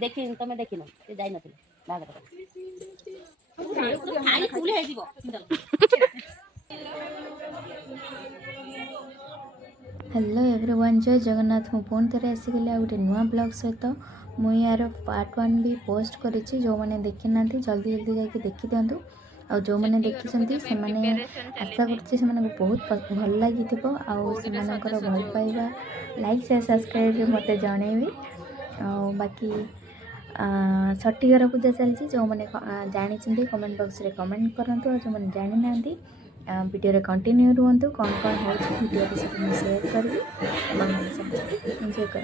देखी तुम देख जाई नथिल बागर हेलो एवरीवन जय जगन्नाथ मु पुणी थे आसिगली आ गोटे नुआ ब्लॉग सहित मुई यार पार्ट 1 भी पोस्ट करी जो मैंने देखी ना जल्दी जल्दी जाके देखी दिंतु आ जो मैंने देखी से मैंने आशा कर बहुत भल लगी आर भल पाइबा लाइक शेयर सब्सक्राइब मत जनइबी बाकी छठीघर पूजा चलती जो मैंने जानी कमेंट बॉक्स रे कमेंट करंतु जो मैंने जानी ना वीडियो रे कंटिन्यू रुहतु कौन कौन हो वीडियो सब शेयर करी एंजॉय कर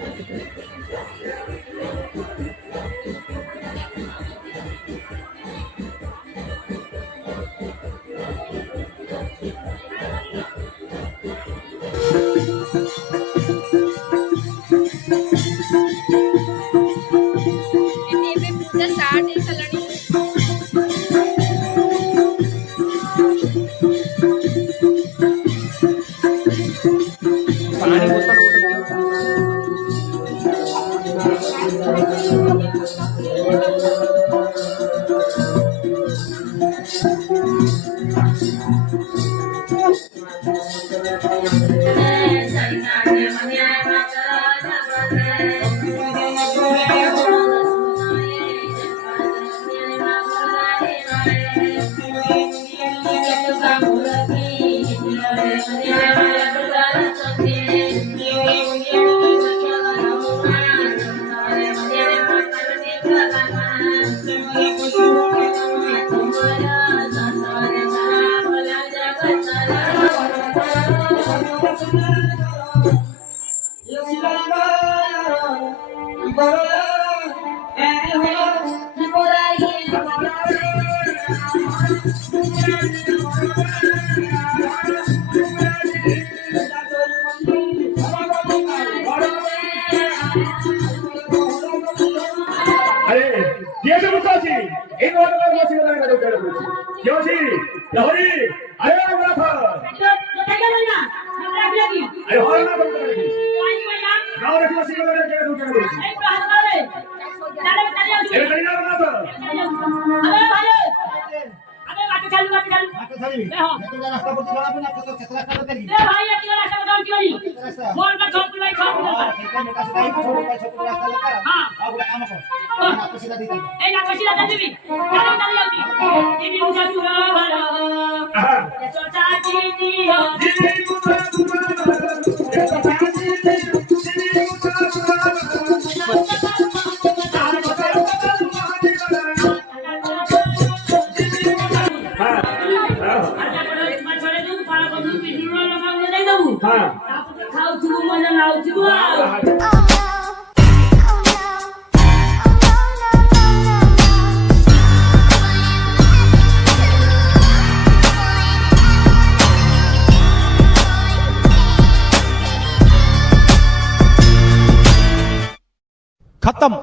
खत्म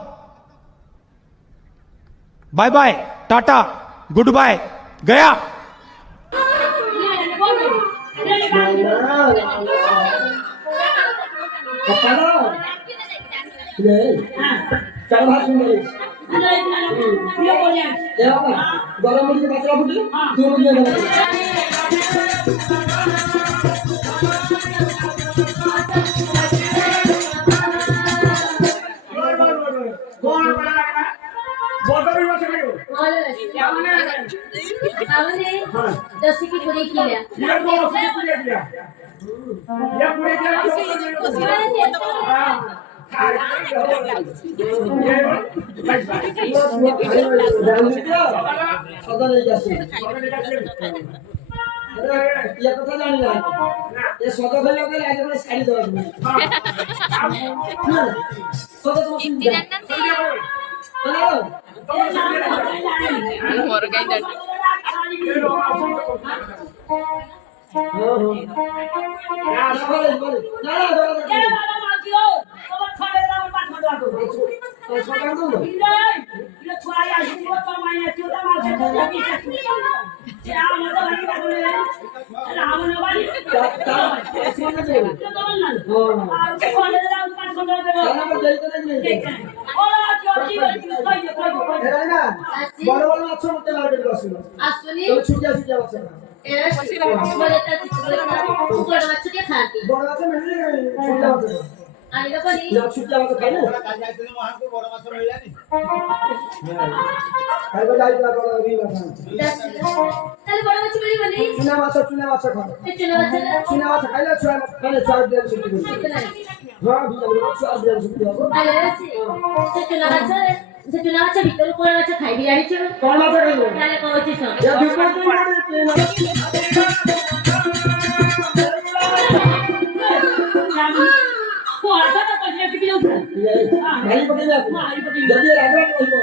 bye bye tata goodbye गया दस की पूरी की लिया ये कथा जानी ना ये सदा भले के आगे में साड़ी दो सदा तो ମୋର କାଇଁ ଜାଣି ନା ସକାଳେ ବୋଲେ ନା ସକାଳେ ତ বড় বড় মাছ মধ্যে মার্কেট আসছিল আসুনি তো ছুটিয়া ছুটিয়া মাছ না বড় বাচ্চা দিয়ে খাতি বড় মাছ মিললে ছুটিয়া মাছ আর এটা করি না ছুটিয়া মাছ খাই না খাইবা যাইবা বড় বি মাছ তাহলে বড় বাচ্চা বলি বলি চুনা মাছ খাও চুনা বাচ্চা চুনা মাছ খাইলে ছয় মানে ছয় দিয়ে ছুটি করবে হ্যাঁ ভিতরে ছয় দিয়ে ছুটি হবে আরে আছে সে চুনা বাচ্চা ভিতরে বড় বাচ্চা খাইবি জানিছো কোন মাছ খাইবে তাহলে কইছিস না या ভিতরে তো মানে ভাই পকে যা যদি রাজা কইবো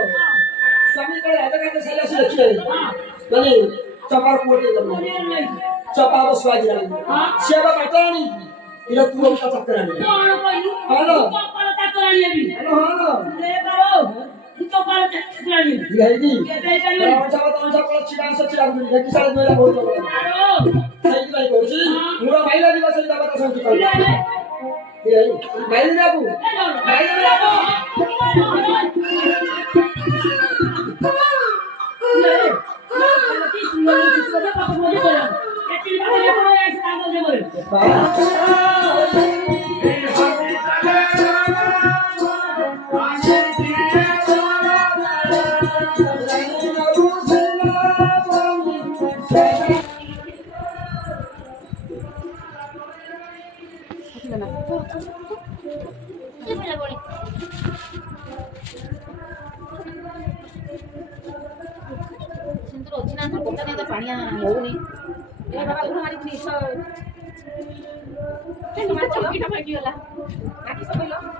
স্বামী করে রাজা কাছে সাইলা সে লেখি মানে চপার কোটে যাব চপা বসবা যাই সেবা কাটানি এটা তুই ওটা চক্করানি কোন কই হ্যালো কপাল তাকরানি নেবি হ্যালো রে বাবা কপাল তাকরানি গাইদি কেবে করি চাবা তো চাপলা চিড়া সচিরা দেখি সারা দুইলা বহুত বড় আরো সেই ভাই কইছি মুরা ভাইলা দিবা সেই দাবাটা শান্তি পাই এই ভাইলা বাবু ভাইলা বাবু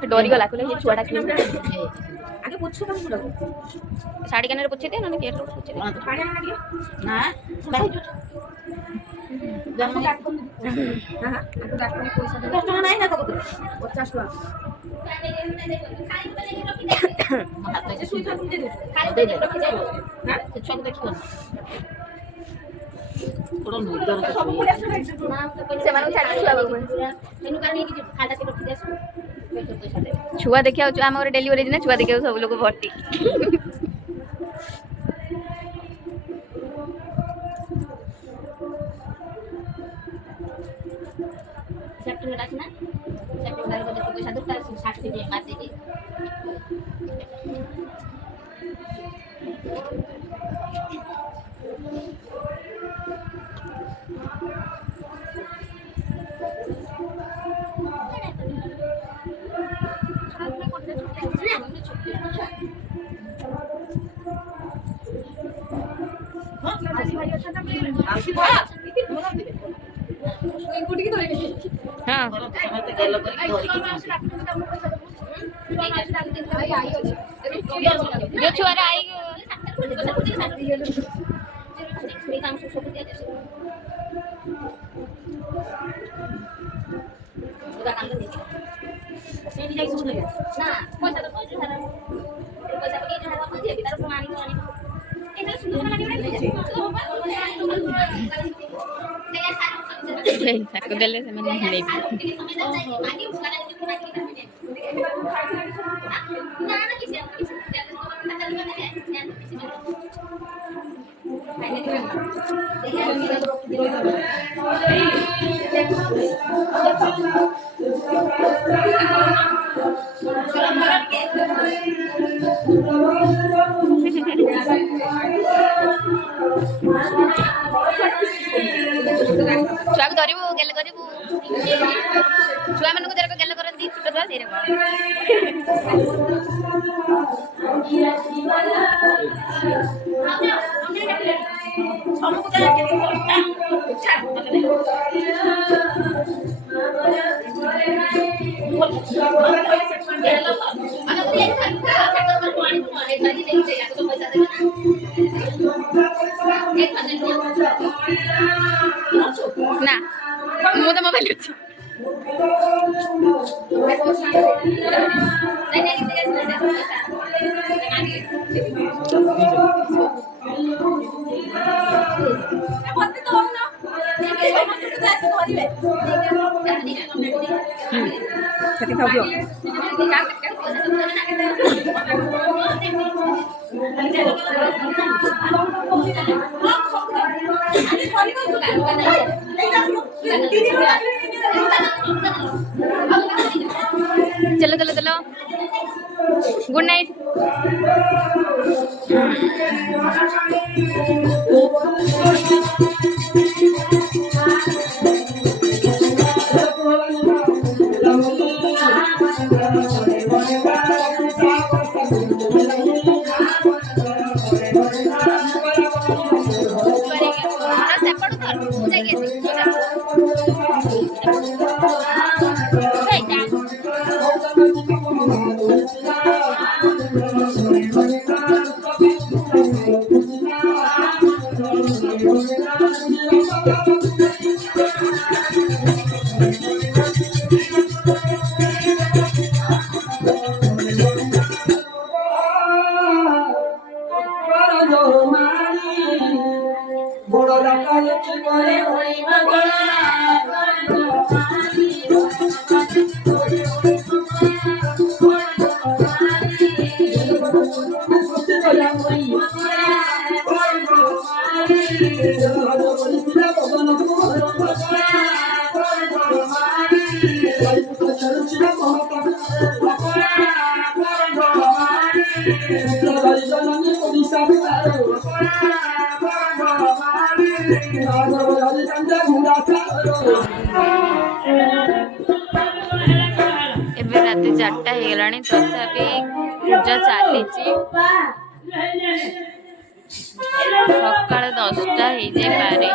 ଡରିଗଲା କହିଲେ ଏ ଛୁଆଟା କିଏ ଆগে ପୋଛ କାମ କର ଶାଢ଼ୀ କାନରେ ପୋଛେଇ ଦିଅ ନହେଲେ କେଟ୍ ପୋଛେଇ ଦିଅ ପାଣି ଆଣ ଟିକେ ନା ବାହି ଯୋଉ ଜନ୍ମ କାଟୁନି ହଁ ଆକୁ ଡାକ୍ତର ପଇସା ଦେ 10 ଟଙ୍କା ନାହିଁ ନା ତ 50 ଟଙ୍କା ମୋ ହାତ ସେ ସୁଇଥା ତୁମେ ଦେ ଖାଲି ଦେଇଦେ ରଖି ଯାଅ ନା ସେ ଛୁଆକୁ ଦେଖିବନି ଥୋଡ଼ ନିଦର ସବୁ ପଡିଆ ଖାଇଛୁ ନା ସେମାନଙ୍କୁ ଛାଡ଼ି ଛୁଆ ଏନୁ କାନି କି ଖାଲି ଟିକେ ରଖି ଯାସ ଛୁଆ ଦେଖିବାକୁ ଆମ ଘରେ ଡେଲିଭରି ଦିନ ଛୁଆ ଦେଖିବାକୁ ସବୁ ଲୋକ ଭର୍ତ୍ତି सेप्टेम्बर आछि ना सेप्टेम्बर को जति पैसा दता 60 के मासे दे हाँ जो छुआरा आई ତାକୁ ଦେଲେ ସେମାନେ ନେଇବେ ଛୁଆକୁ ଧରିବୁ ଗେଲ କରିବୁ ଛୁଆମାନଙ୍କୁ ଯେରକ ଗେଲ କରନ୍ତି ଛୋଟ ଛୁଆ ସେଇରକ ନା ମୁଁ ତ ମୋବାଇଲ ଅଛି ସେଠି ଖାଉଥିବ चलो चलो चलो गुड नाइट ଏବେ ରାତି 4ଟା ହେଇଗଲାଣି ତଥାପି ପୂଜା ଚାଲିଛି ସକାଳ 10ଟା ହେଇଯାଇପାରେ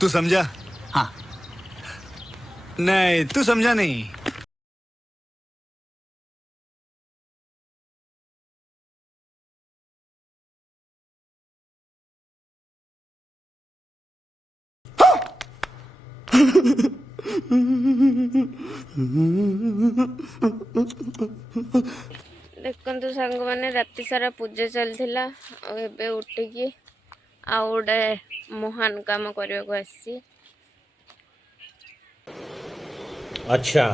तू समझा? हाँ। नहीं, तू समझा नहीं। ଦେଖନ୍ତୁ ସାଙ୍ଗମାନେ ରାତି ସାରା ପୂଜା ଚାଲିଥିଲା ଆଉ ଏବେ ଉଠିକି ଆଉ ଗୋଟେ ମହାନ କାମ କରିବାକୁ ଆସିଛି। अच्छा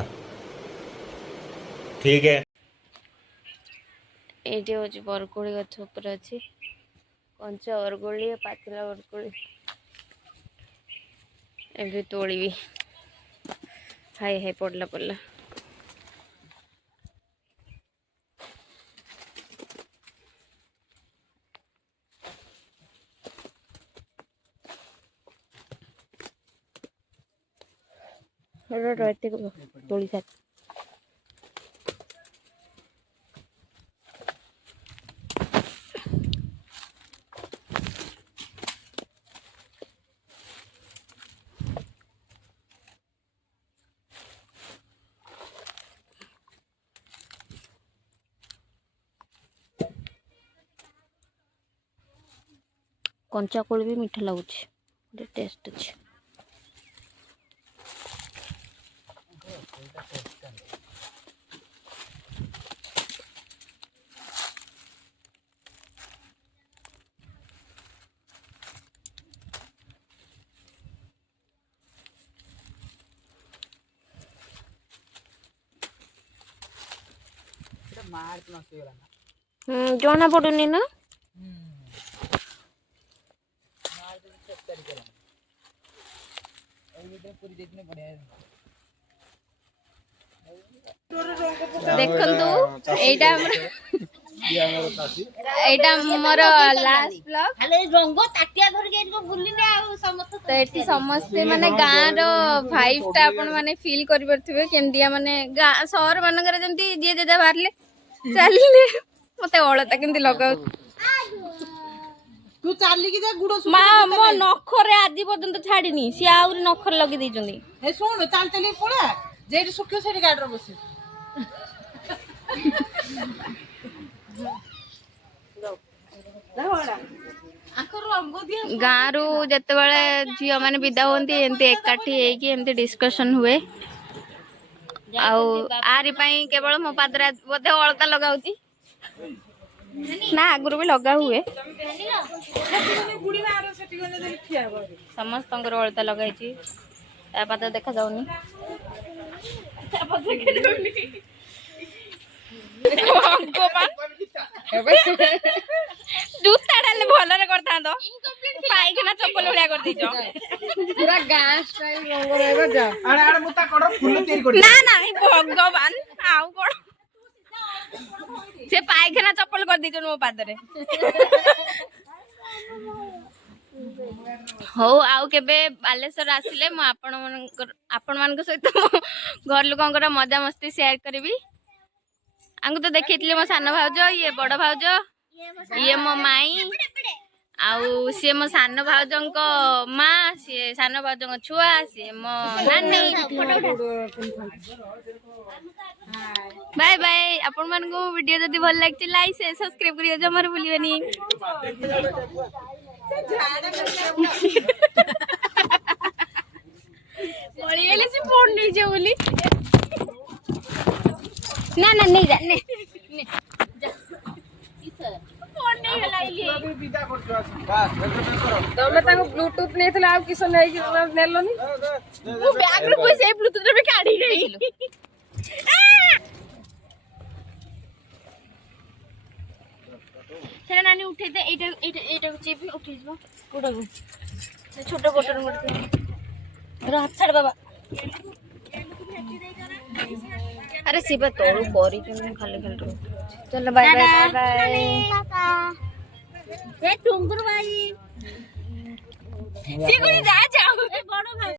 ठीक है। ଏଇଠି ହେଉଛି ବରକୋଳି ଗଛ ଉପରେ ଅଛି କଞ୍ଚା ବରକୋଳି ପାଚିଲା ବରକୋଳି ଏବେ ତୋଳିବି। ହାଇ ହାଇ ପଡ଼ିଲା ପଡ଼ିଲା। रहते तोड़ी साथ कंचा कोली भी मीठा लगुच टेस्ट अच्छे। जना पड़ुनी ना देखंतु एटा मोर लास्ट ब्लॉग खाली रंग ताटिया धर के इनको बुलिने आ समस्त तो एटी समस्ते माने गाँ रो वाइब टा आपण माने फील करि परथिबे केंदिया माने गाँ शहर मानकर जेंती जे जे बाहरले चलले मते ओळता केंती लगाउ तू चाली की जा गुडो मा मो नखरे आजि पर्यंत छाडिनी सी आउरी नखरे लगे दैचंदी ए सुन चाल चली पळा जेठी सुक्यो सेठी गाडर बसी गाँ रु जते बेले झियो माने विदा होंती एंती एकाठी हेकी एंती डिस्कशन हुए आउ आरी पई केवल मो पादरा बोधे अलता लगाउची ना आगुरु भी लगा हुए समस्त अलता लगाई पाद देखा जाऊनी जूता डाले भलरे करता तो पाइखना चप्पल भलिया कर दीजो पूरा गाँ स्टाइल रंग रहबा जा आड़े आड़े मुता कड़ फुल तीर कर ना ना भगवान आउ कोन से पाइखना चप्पल कर दीजो मो पादरे हो आउ केबे बालेश्वर आसिले मो आपण मान सहित मो घर लोकंकर मजा मस्ती शेयर करबी। आंगु तो देखैतली मो सान भाउज ये बड़ भाउज ये मो माई आउ सी मो सान भाउजंक माँ सी सान भाउजंक छुआ सी मो नानी बाय बाय। आपण मान को वीडियो जदी भल लागछि लाइक से सब्सक्राइब करियो जमर भूलिबनी। बोली गेले से फोन नहीं जे बोली ना ना नहीं जा ने फोन नहीं हलाइली तमे ताको ब्लूटूथ नेथला आ किस नै नेलोनी मु बैग रे पैसे ब्लूटूथ रे काढी गई সেটা নানি উঠে দে এইটা এইটা এইটা চেপে উঠে যাব কোটাকু ছোট বটন করতে হাত ছাড় বাবা আরে শিবা তোড়ু বরি তুমি খালি খালি চলো বাই বাই বাই এ টুঙ্গুর ভাই সিগুড়ি যা যাও বড় ভাই